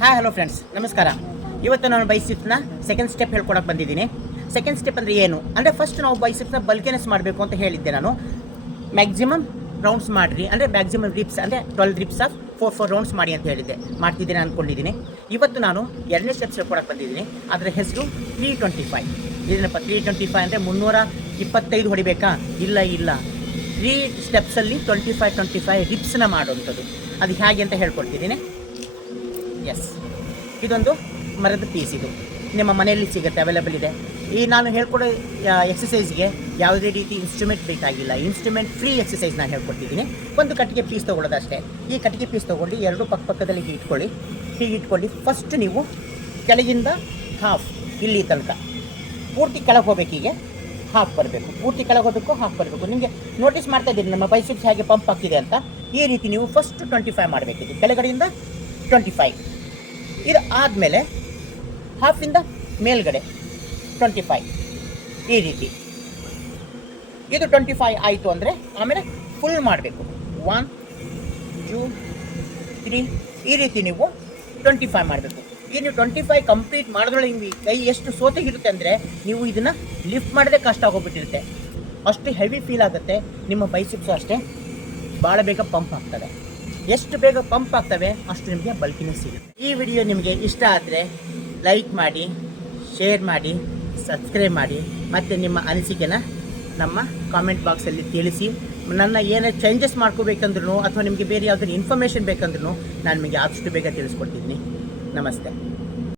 Hello friends, ನಮಸ್ಕಾರ. ಇವತ್ತು ನಾನು ಬೈಸಿಪ್ಸ್ನ ಸೆಕೆಂಡ್ ಸ್ಟೆಪ್ ಹೇಳ್ಕೊಡಕ್ಕೆ ಬಂದಿದ್ದೀನಿ. ಸೆಕೆಂಡ್ ಸ್ಟೆಪ್ ಅಂದರೆ ಏನು ಅಂದರೆ, ಫಸ್ಟ್ ನಾವು ಬೈಸಿಪ್ಸ್ನ ಬಲ್ಕಿನೆಸ್ ಮಾಡಬೇಕು ಅಂತ ಹೇಳಿದ್ದೆ ನಾನು. ಮ್ಯಾಕ್ಸಿಮಮ್ ರೌಂಡ್ಸ್ ಮಾಡಿರಿ ಅಂದರೆ ಮ್ಯಾಕ್ಸಿಮಮ್ ರಿಪ್ಸ್ ಅಂದರೆ 12 ರಿಪ್ಸ್ ಆಫ್ 4 ರೌಂಡ್ಸ್ ಮಾಡಿ ಅಂತ ಹೇಳಿದ್ದೆ. ಮಾಡ್ತಿದ್ದೀನಿ ಅಂದ್ಕೊಂಡಿದ್ದೀನಿ. ಇವತ್ತು ನಾನು ಎರಡನೇ ಸ್ಟೆಪ್ಸ್ ಹೇಳ್ಕೊಡಕ್ಕೆ ಬಂದಿದ್ದೀನಿ. ಅದರ ಹೆಸರು 325. ಇದೇನಪ್ಪ 325 ಅಂದರೆ 325 ಹೊಡಿಬೇಕಾ? ಇಲ್ಲ 3 ಸ್ಟೆಪ್ಸಲ್ಲಿ 25 ರಿಪ್ಸ್ನ ಮಾಡೋವಂಥದ್ದು. ಅದು ಹೇಗೆ ಅಂತ ಹೇಳ್ಕೊಡ್ತಿದ್ದೀನಿ. ಎಸ್, ಇದೊಂದು ಮರದ ಪೀಸ್. ಇದು ನಿಮ್ಮ ಮನೆಯಲ್ಲಿ ಸಿಗುತ್ತೆ, ಅವೈಲೇಬಲ್ ಇದೆ. ಈ ನಾನು ಹೇಳ್ಕೊಡೋ ಎಕ್ಸಸೈಸ್ಗೆ ಯಾವುದೇ ರೀತಿ ಇನ್ಸ್ಟ್ರೂಮೆಂಟ್ ಬೇಕಾಗಿಲ್ಲ. ಇನ್ಸ್ಟ್ರೂಮೆಂಟ್ ಫ್ರೀ ಎಕ್ಸಸೈಸ್ ನಾನು ಹೇಳ್ಕೊಡ್ತಿದ್ದೀನಿ. ಒಂದು ಕಟ್ಟಿಗೆ ಪೀಸ್ ತೊಗೊಳ್ಳೋದಷ್ಟೇ. ಈ ಕಟ್ಟಿಗೆ ಪೀಸ್ ತೊಗೊಂಡು ಎರಡು ಪಕ್ಕದಲ್ಲಿ ಹೀಗೆ ಫಸ್ಟ್ ನೀವು ಕೆಳಗಿಂದ ಹಾಫ್ ಇಲ್ಲಿ ತನಕ ಪೂರ್ತಿ ಕೆಳಗೆ ಹೋಗ್ಬೇಕು. ಹೀಗೆ ಹಾಫ್ ಬರಬೇಕು, ಪೂರ್ತಿ ಕೆಳಗೆ ಹೋಗಬೇಕು, ಹಾಫ್ ಬರಬೇಕು. ನಿಮಗೆ ನೋಟಿಸ್ ಮಾಡ್ತಾ ಇದ್ದೀನಿ ನಮ್ಮ ಬೈಸಿಪ್ಸ್ ಹೇಗೆ ಪಂಪ್ ಆಗ್ತಿದೆ ಅಂತ. ಈ ರೀತಿ ನೀವು ಫಸ್ಟ್ 25 ಮಾಡಬೇಕಿದೆ, ಕೆಳಗಡೆಯಿಂದ 25. ಇದು ಆದಮೇಲೆ ಹಾಫಿಂದ ಮೇಲ್ಗಡೆ 25. ಈ ರೀತಿ ಇದು 25 ಆಯಿತು ಅಂದರೆ ಆಮೇಲೆ ಫುಲ್ ಮಾಡಬೇಕು. 1 2 3 ಈ ರೀತಿ ನೀವು 25 ಮಾಡಬೇಕು. ಈ ನೀವು 25 ಕಂಪ್ಲೀಟ್ ಮಾಡಿದ್ರೊಳಗೆ ನಿಮಗೆ ಕೈ ಎಷ್ಟು ಸೋತೆಗಿರುತ್ತೆ ಅಂದರೆ ನೀವು ಇದನ್ನು ಲಿಫ್ಟ್ ಮಾಡೋದೇ ಕಷ್ಟ ಆಗೋಗ್ಬಿಟ್ಟಿರುತ್ತೆ. ಅಷ್ಟು ಹೆವಿ ಫೀಲ್ ಆಗುತ್ತೆ. ನಿಮ್ಮ ಬೈಸಿಪ್ಸು ಅಷ್ಟೇ ಭಾಳ ಬೇಗ ಪಂಪ್ ಆಗ್ತದೆ. ಎಷ್ಟು ಬೇಗ ಪಂಪ್ ಆಗ್ತವೆ ಅಷ್ಟು ನಿಮಗೆ ಬಲ್ಕಿನೆಸ್ ಸಿಗುತ್ತೆ. ಈ ವಿಡಿಯೋ ನಿಮಗೆ ಇಷ್ಟ ಆದರೆ ಲೈಕ್ ಮಾಡಿ, ಶೇರ್ ಮಾಡಿ, ಸಬ್ಸ್ಕ್ರೈಬ್ ಮಾಡಿ, ಮತ್ತು ನಿಮ್ಮ ಅನಿಸಿಕೆನ ನಮ್ಮ ಕಾಮೆಂಟ್ ಬಾಕ್ಸಲ್ಲಿ ತಿಳಿಸಿ. ನನ್ನ ಏನೇ ಚೇಂಜಸ್ ಮಾಡ್ಕೋಬೇಕಂದ್ರೂ ಅಥವಾ ನಿಮಗೆ ಬೇರೆ ಯಾವುದಾದ್ರು ಇನ್ಫಾರ್ಮೇಷನ್ ಬೇಕಂದ್ರೂ ನಾನು ನಿಮಗೆ ಆದಷ್ಟು ಬೇಗ ತಿಳಿಸ್ಕೊಡ್ತಿದ್ದೀನಿ. ನಮಸ್ತೆ.